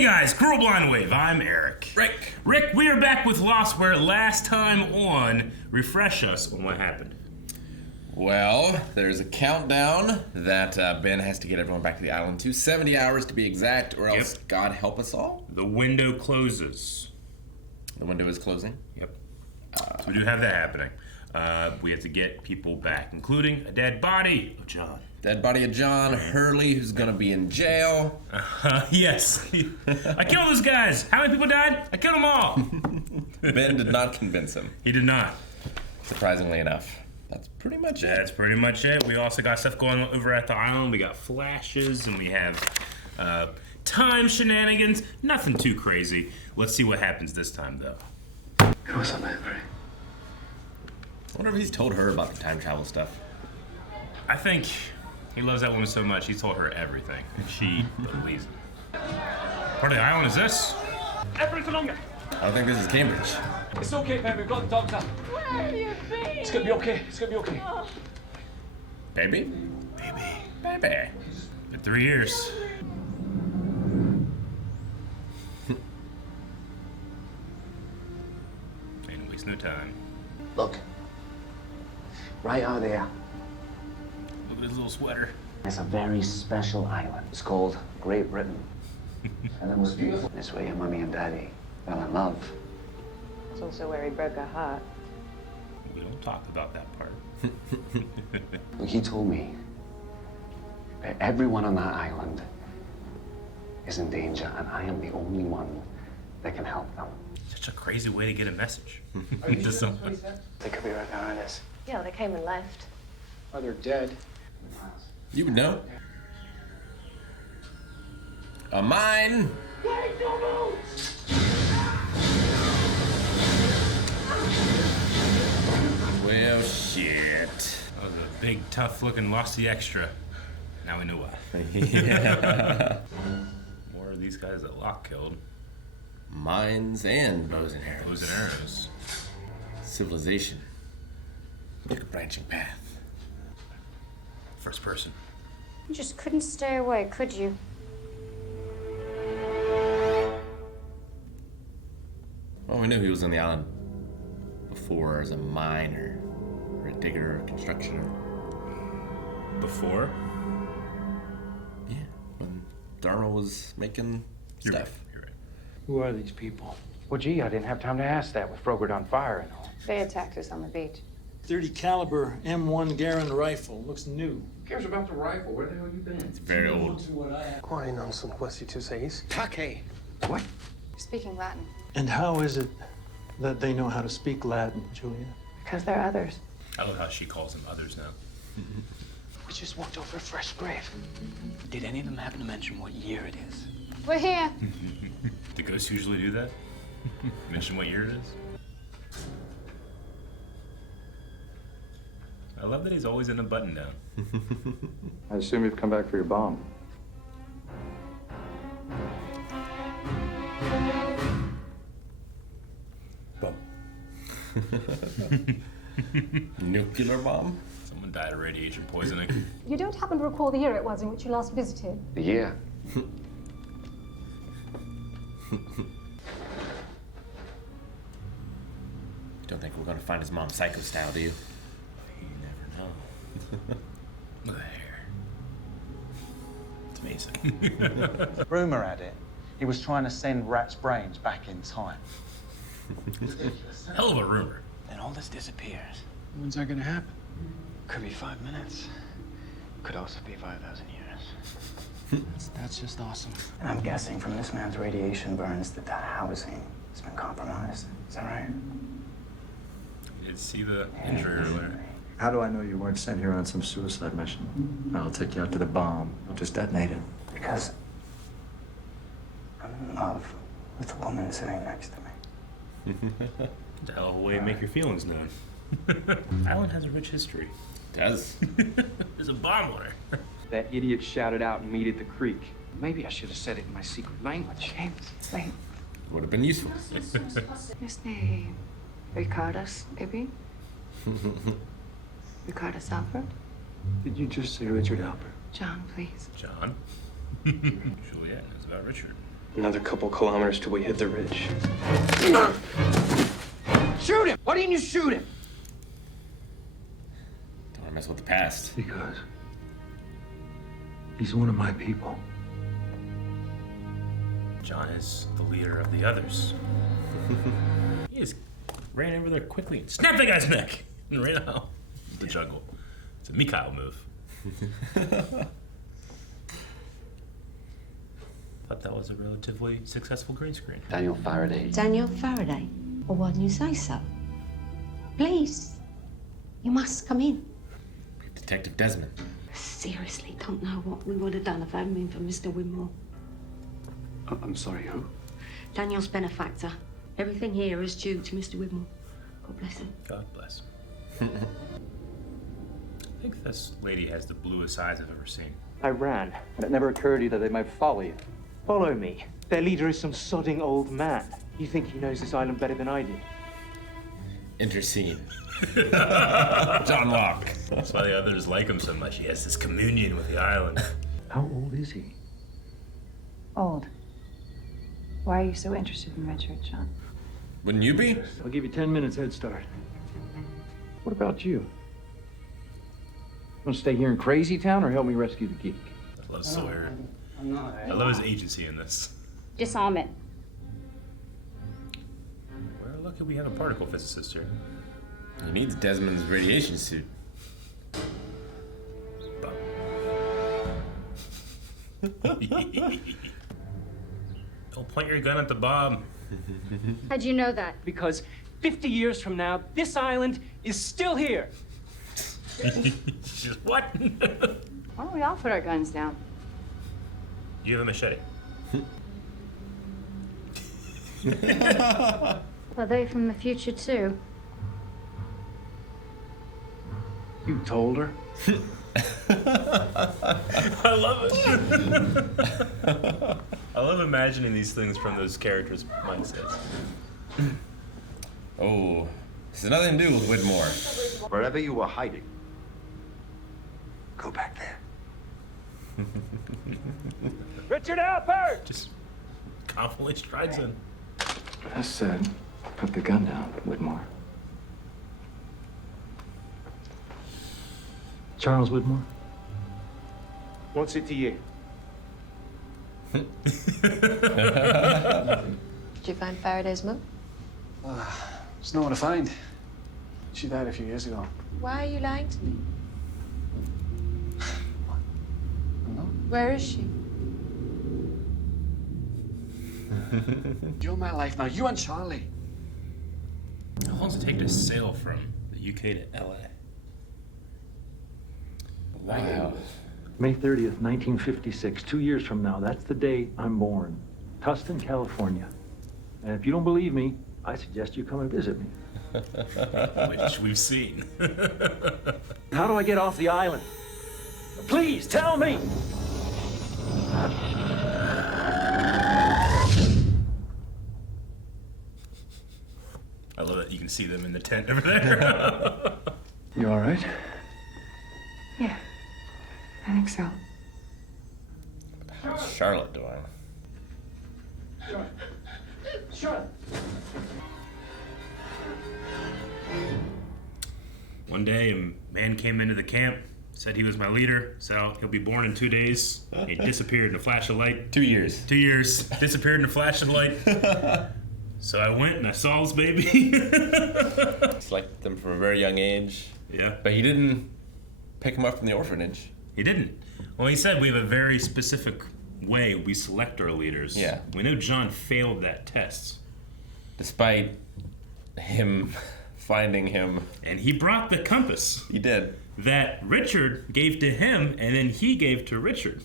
Hey guys, Cruel Blind Wave, I'm Eric. Rick, we are back with Lost, where last time on, refresh us on what happened. Well, there's a countdown that Ben has to get everyone back to the island to 70 hours to be exact, or else God help us all. The window closes. The window is closing? Yep. So we do have that happening. We have to get people back, including a dead body of John. Dead body of John Hurley, who's gonna be in jail. Yes. I killed those guys. How many people died? I killed them all. Ben did not convince him. He did not. Surprisingly enough. That's pretty much it. That's pretty much it. We also got stuff going over at the island. We got flashes, and we have time shenanigans. Nothing too crazy. Let's see what happens this time, though. It was a memory. I wonder if he's told her about the time travel stuff. I think he loves that woman so much, he told her everything, and she believes it. Part of the island is this? Everything along. I don't think this is Cambridge. It's okay, babe. We've got the doctor. Where have you been? It's gonna be okay. It's gonna be okay. Oh. Baby? Baby. In 3 years. Ain't waste no time. Look. Right out there. Look at his little sweater. It's a very special island. It's called Great Britain. And it was beautiful. This way your mommy and daddy fell in love. It's also where he broke her heart. We don't talk about that part. Look, he told me that everyone on that island is in danger, and I am the only one that can help them. Such a crazy way to get a message. Are you To sure someone. that's what he said? They could be right behind us. Yeah, they came and left. Oh, they're dead. You would know. A mine! Well, shit. Oh, the big, tough-looking Losty Extra. Now we know why. Yeah. More of these guys that Locke killed. Mines and bows and arrows. Bows and arrows. Civilization. Like a branching path. First person. You just couldn't stay away, could you? Well, we knew he was on the island before as a miner, or a digger, or constructioner. Before? Yeah, when Dharma was making You're stuff. right. You're right. Who are these people? Well, gee, I didn't have time to ask that with Frogurt on fire and all. They attacked us on the beach. .30 caliber M1 Garand rifle. Looks new. Who cares about the rifle? Where the hell you been? It's very old. Quite nonsense, what you say. Take. What? Speaking Latin. And how is it that they know how to speak Latin, Julia? Because they're others. I love how she calls them others now. We just walked over a fresh grave. Did any of them happen to mention what year it is? We're here. Do ghosts usually do that? Mention what year it is? I love that he's always in a button down. I assume you've come back for your bomb. Bomb. Nuclear bomb? Someone died of radiation poisoning. You don't happen to recall the year it was in which you last visited? The year. Don't think we're gonna find his mom psycho style, do you? You never know. Look at that hair. It's amazing. Rumor had it, he was trying to send Rat's brains back in time. Hell of a rumor. Then all this disappears. When's that gonna happen? Could be 5 minutes. Could also be 5,000 years. That's just awesome. And I'm guessing from this man's radiation burns that housing has been compromised. Is that right? You did see the injury earlier. How do I know you weren't sent here on some suicide mission? I'll take you out to the bomb. I'll just detonate it. Because I'm in love with the woman sitting next to me. It's a hell of a way to make your feelings known. Island has a rich history. It does. There's a bomb on her. That idiot shouted out and meet at the creek. Maybe I should have said it in my secret language. James, wait. Would have been useful. His name. Ricardo's, maybe? Ricardo's Alfred? Did you just say Richard Alpert? John, please. John? Juliet knows about Richard. Another couple kilometers till we hit the ridge. Shoot him! Why didn't you shoot him? Don't want to mess with the past. Because he's one of my people. John is the leader of the others. He just ran over there quickly and snapped the guy's neck and ran out the jungle. It's a Mikhail move. Thought that was a relatively successful green screen. Daniel Faraday. Daniel Faraday? Well, why didn't you say so? Please. You must come in. Detective Desmond. Seriously, don't know what we would have done if it hadn't been for Mr. Widmore. I'm sorry, who? Daniel's benefactor. Everything here is due to Mr. Widmore. God bless him. God bless him. I think this lady has the bluest eyes I've ever seen. I ran, and it never occurred to you that they might follow you. Follow me. Their leader is some sodding old man. You think he knows this island better than I do? Intercene. John Locke. That's why the others like him so much. He has this communion with the island. How old is he? Old. Why are you so interested in Richard, John? Wouldn't you be? I'll give you 10 minutes head start. What about you? Want to stay here in Crazy Town or help me rescue the geek? I love Sawyer. I love his agency in this. Disarm it. We're lucky we have a particle physicist here. He needs Desmond's radiation suit. Don't point your gun at the bomb. How'd you know that? Because 50 years from now, this island is still here. Just what? Why don't we all put our guns down? You have a machete. Are they from the future too? You told her? I love it. I love imagining these things from those characters' mindsets. Oh, this has nothing to do with Widmore. Wherever you were hiding, go back there. Richard Alpert! Just confidently strides in. I said, put the gun down, Widmore. Charles Widmore? What's it to you? Did you find Faraday's move? There's no one to find. She died a few years ago. Why are you lying to me? No. Where is she? You're my life now. You and Charlie. How long does it take to sail from the UK to LA? Wow. May 30th, 1956. 2 years from now, that's the day I'm born. Tustin, California. And if you don't believe me, I suggest you come and visit me. Which we've seen. How do I get off the island? Please, tell me! I love that you can see them in the tent over there. You all right? Yeah, I think so. How's Charlotte doing? Charlotte! One day, a man came into the camp, said he was my leader, said he'll be born in 2 days. He disappeared in a flash of light. 2 years. 2 years. Disappeared in a flash of light. So I went and I saw this baby. Selected them from a very young age. Yeah. But he didn't pick him up from the orphanage. He didn't. Well, he said we have a very specific way we select our leaders. Yeah. We know John failed that test. Despite him finding him. And he brought the compass. He did. That Richard gave to him, and then he gave to Richard.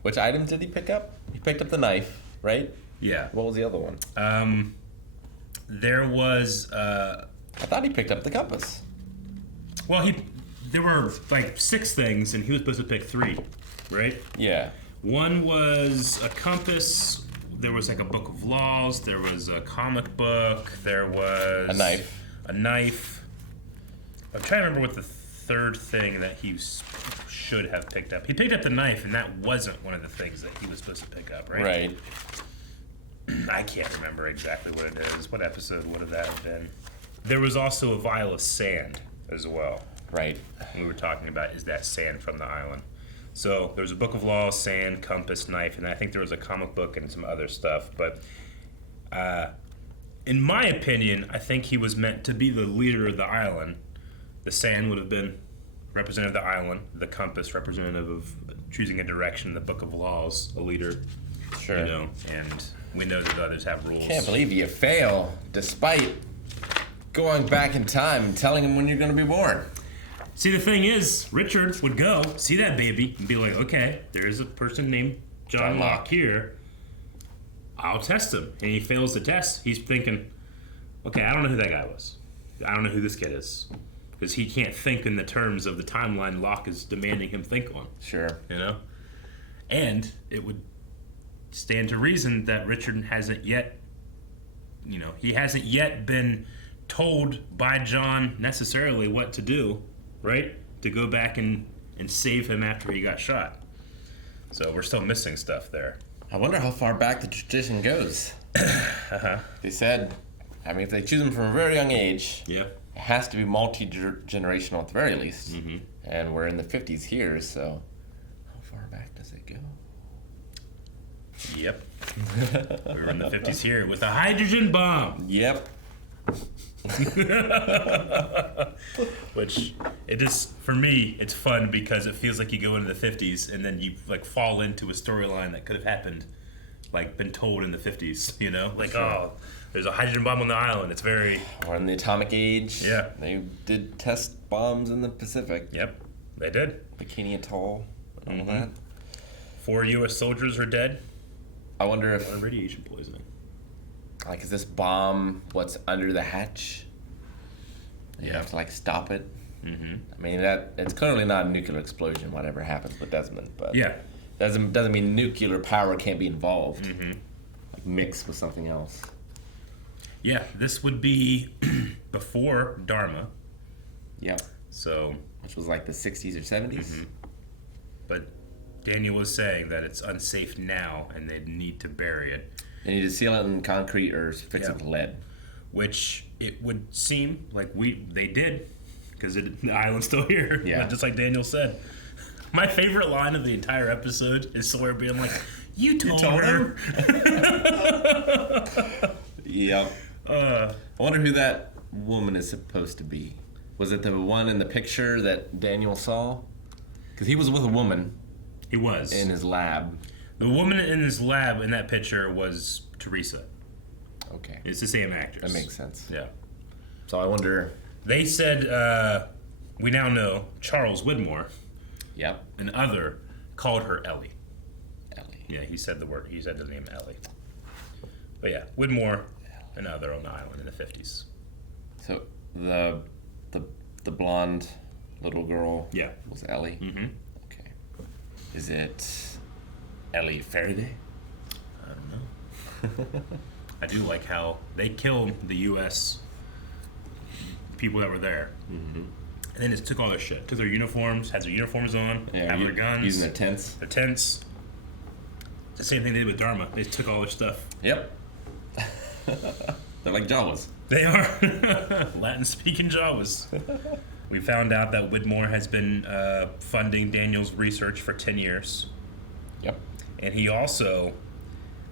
Which item did he pick up? He picked up the knife, right? Yeah. What was the other one? There was. I thought he picked up the compass. Well, there were like 6 things, and he was supposed to pick 3, right? Yeah. One was a compass. There was like a book of laws. There was a comic book. There was a knife. A knife. I'm trying to remember what the third thing that he should have picked up. He picked up the knife, and that wasn't one of the things that he was supposed to pick up, right? Right. I can't remember exactly what it is. What episode would have that been? There was also a vial of sand as well. Right. We were talking about, is that sand from the island? So there's a book of laws, sand, compass, knife, and I think there was a comic book and some other stuff. But in my opinion, I think he was meant to be the leader of the island. The sand would have been representative of the island. The compass representative of choosing a direction. The book of laws, a leader. Sure. You know, and we know that others have rules. Can't believe you fail despite going back in time and telling him when you're going to be born. See, the thing is, Richard would go see that baby and be like, okay, there is a person named John Locke here. I'll test him. And he fails the test. He's thinking, okay, I don't know who that guy was. I don't know who this kid is. Because he can't think in the terms of the timeline Locke is demanding him think on. Sure. You know? And it would stand to reason that Richard hasn't yet, he hasn't yet been told by John necessarily what to do, right? To go back and save him after he got shot. So we're still missing stuff there. I wonder how far back the tradition goes. They said, if they choose him from a very young age, it has to be multi-generational at the very least. Mm-hmm. And we're in the 50s here, so how far back does it go? Yep. We're in the 50s here with a hydrogen bomb. Yep. Which it just, for me, it's fun because it feels like you go into the 50s and then you fall into a storyline that could have happened, been told in the 50s, Sure. Oh, there's a hydrogen bomb on the island. It's very... Or in the atomic age. Yeah. They did test bombs in the Pacific. Yep, they did. Bikini Atoll and all that. 4 U.S. soldiers are dead. I wonder if... radiation poisoning. Is this bomb what's under the hatch? You have to stop it. Mm-hmm. It's clearly not a nuclear explosion, whatever happens with Desmond, but doesn't mean nuclear power can't be involved. Mm-hmm. Mixed with something else. Yeah, this would be before Dharma. Yep. So, which was the 60s or 70s. Mm-hmm. But Daniel was saying that it's unsafe now, and they need to bury it. They need to seal it in concrete or fix it with lead. Which it would seem like they did, because the island's still here. Yeah. Just like Daniel said. My favorite line of the entire episode is Sawyer being like, "You told her." Yep. I wonder who that woman is supposed to be. Was it the one in the picture that Daniel saw? Because he was with a woman. He was. In his lab. The woman in his lab in that picture was Teresa. Okay. It's the same actress. That makes sense. Yeah. So I wonder... They said, we now know Charles Widmore, an other, called her Ellie. Ellie. Yeah, he said the name Ellie. But yeah, Widmore, an other on the island in the 50s. So the blonde little girl was Ellie? Mm-hmm. Okay. Is it Ellie Faraday? I don't know. I do like how they killed the U.S. people that were there. Mm-hmm. And then just took all their shit. Took their uniforms, had their uniforms on, have their guns. Using their tents. Their tents. The same thing they did with Dharma. They took all their stuff. Yep. They're like Jawas. They are. Latin-speaking Jawas. We found out that Widmore has been funding Daniel's research for 10 years. Yep. And he also...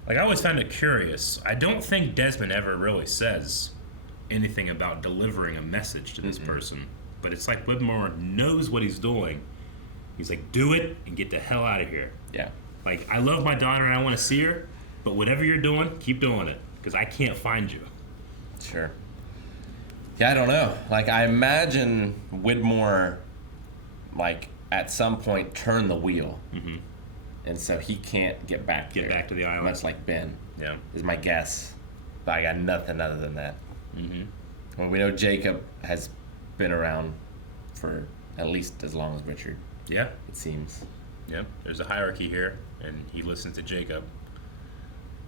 I always found it curious. I don't think Desmond ever really says anything about delivering a message to this person. But it's like Widmore knows what he's doing. He's like, do it and get the hell out of here. Yeah. I love my daughter and I want to see her, but whatever you're doing, keep doing it. Because I can't find you. Sure. Yeah, I don't know. I imagine Widmore, at some point turned the wheel. Mm-hmm. And so he can't get back to the island. Much like Ben. Yeah. Is my guess. But I got nothing other than that. Mm-hmm. Well, we know Jacob has been around for at least as long as Richard. Yeah. It seems. Yep. There's a hierarchy here, and he listens to Jacob.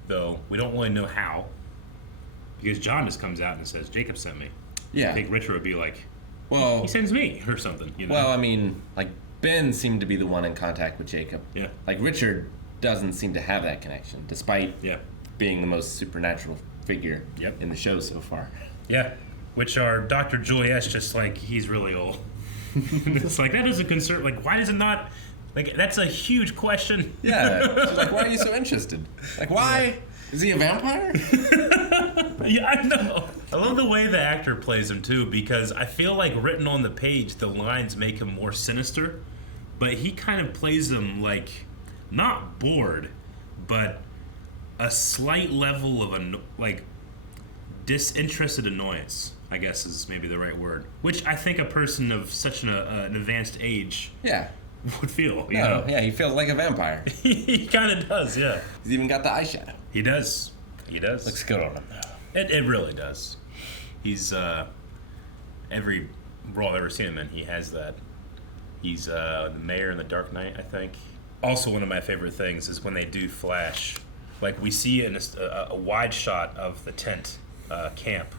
Though we don't really know how. Because John just comes out and says, Jacob sent me. Yeah. I think Richard would be like, Well, he sends me or something. You know? Well, I mean, like Ben seemed to be the one in contact with Jacob. Yeah. Like Richard doesn't seem to have that connection, despite being the most supernatural figure in the show so far. Yeah. Which are Dr. Juliet's just like, he's really old. It's like, that doesn't concern, like, why does it not, like, that's a huge question. Yeah. She's like, why are you so interested? Like, why? Is he a vampire? Yeah, I know. I love the way the actor plays him, too, because I feel like written on the page, the lines make him more sinister, but he kind of plays them like, not bored, but a slight level of, disinterested annoyance, I guess is maybe the right word. Which I think a person of such an advanced age would feel. You know? Yeah, he feels like a vampire. He kind of does, yeah. He's even got the eyeshadow. He does. He does. Looks good on him. It really does. He's, every role I've ever seen him in, he has that. He's the mayor in The Dark Knight, I think. Also, one of my favorite things is when they do flash. Like, we see in a wide shot of the tent camp,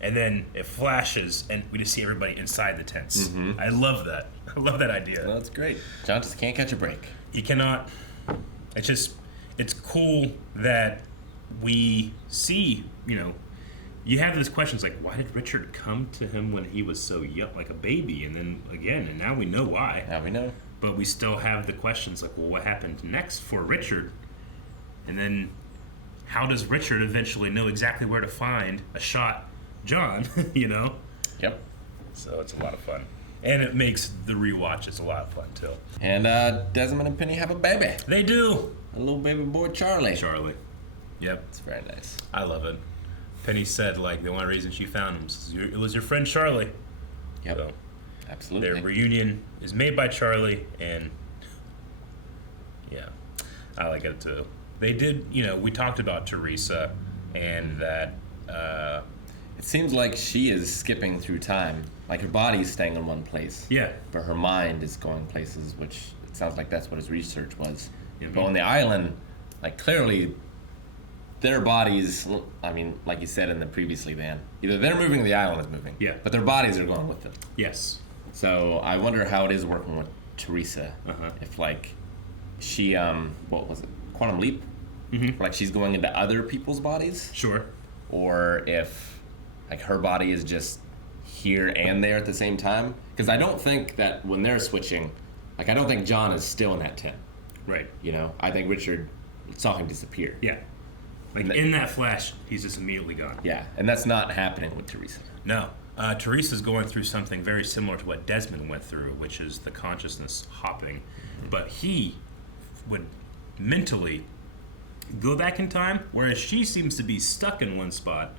and then it flashes, and we just see everybody inside the tents. Mm-hmm. I love that. I love that idea. Well, that's great. John just can't catch a break. He cannot. It's just, it's cool that we see, you have these questions like, why did Richard come to him when he was so young, like a baby? And then again, and now we know why. Now we know. But we still have the questions like, well, what happened next for Richard? And then how does Richard eventually know exactly where to find a shot John, Yep. So it's a lot of fun. And it makes the rewatches a lot of fun, too. And Desmond and Penny have a baby. They do. A little baby boy, Charlie. Yep. It's very nice. I love it. Penny said, the only reason she found him is it was your friend Charlie. Yep. So, absolutely. Their reunion is made by Charlie, and I like it too. They did, we talked about Teresa, and that it seems like she is skipping through time. Like her body's staying in one place. Yeah. But her mind is going places, which it sounds like that's what his research was. Mm-hmm. But on the island, clearly their bodies, like you said in the previously, Dan, either they're moving or the island is moving. Yeah. But their bodies are going with them. Yes. So I wonder how it is working with Teresa. Uh-huh. If she, what was it? Quantum leap? Mm-hmm. She's going into other people's bodies? Sure. Or if her body is just here and there at the same time? Because I don't think that when they're switching, I don't think John is still in that tent. Right. I think Richard saw him disappear. Yeah. In that flash, he's just immediately gone. Yeah, and that's not happening with Teresa. No. Teresa's going through something very similar to what Desmond went through, which is the consciousness hopping. Mm-hmm. But he would mentally go back in time, whereas she seems to be stuck in one spot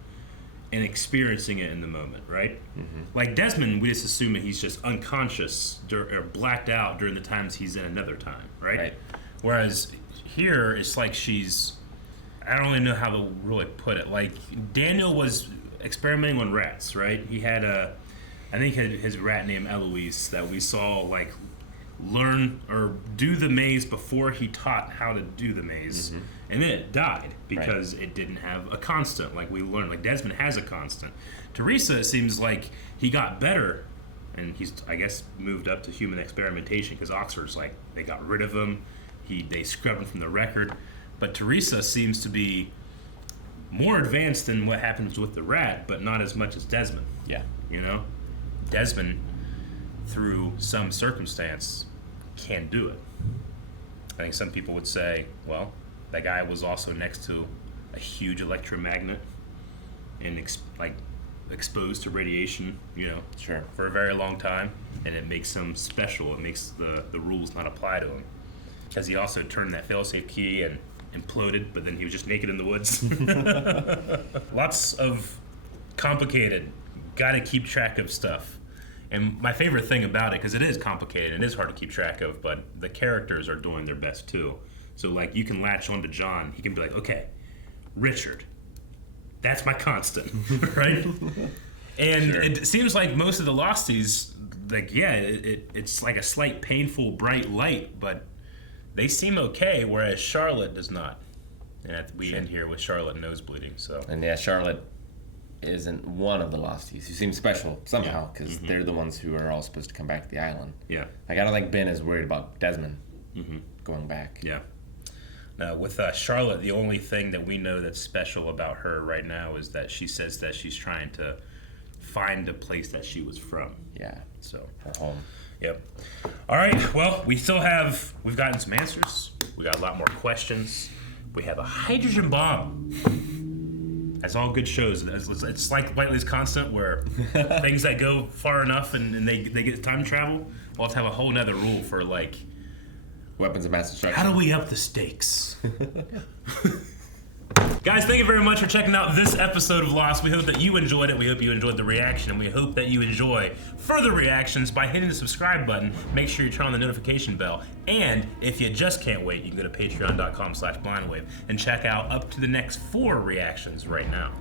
and experiencing it in the moment, right? Mm-hmm. Like Desmond, we just assume that he's just unconscious or blacked out during the times he's in another time, right? Whereas here, it's like she's, I don't really know how to really put it. Daniel was experimenting on rats, right? He had I think his rat named Eloise that we saw learn or do the maze before he taught how to do the maze. Mm-hmm. And then it died because it didn't have a constant like we learned. Desmond has a constant. Teresa, it seems like he got better and he's, I guess, moved up to human experimentation because Oxford's they got rid of him. They scrubbed him from the record. But Teresa seems to be more advanced than what happens with the rat, but not as much as Desmond. Yeah. Desmond, through some circumstance, can do it. I think some people would say, well, that guy was also next to a huge electromagnet and exposed to radiation, sure, for a very long time, and it makes him special. It makes the rules not apply to him. Because he also turned that failsafe key and imploded, but then he was just naked in the woods. Lots of complicated, gotta keep track of stuff. And my favorite thing about it, because it is complicated, it is hard to keep track of, but the characters are doing their best too. So you can latch on to John. He can be like, okay, Richard, that's my constant, right? And sure. It seems like most of the Losties, it's like a slight painful bright light, but they seem okay, whereas Charlotte does not. And we end here with Charlotte nose bleeding. So. And yeah, Charlotte isn't one of the Losties, who seems special somehow, because they're the ones who are all supposed to come back to the island. Yeah. Like, I don't think Ben is worried about Desmond going back. Yeah. Now, with Charlotte, the only thing that we know that's special about her right now is that she says that she's trying to find a place that she was from. Yeah. So her home. Yep. All right. Well, we've gotten some answers. We got a lot more questions. We have a hydrogen bomb. As all good shows, it's like Whiteley's Constant, where things that go far enough and they get time travel. We'll have to have a whole nother rule for like weapons of mass destruction. How do we up the stakes? Guys, thank you very much for checking out this episode of Lost. We hope that you enjoyed it. We hope you enjoyed the reaction, and we hope that you enjoy further reactions by hitting the subscribe button. Make sure you turn on the notification bell. And if you just can't wait, you can go to patreon.com/blindwave and check out up to the next 4 reactions right now.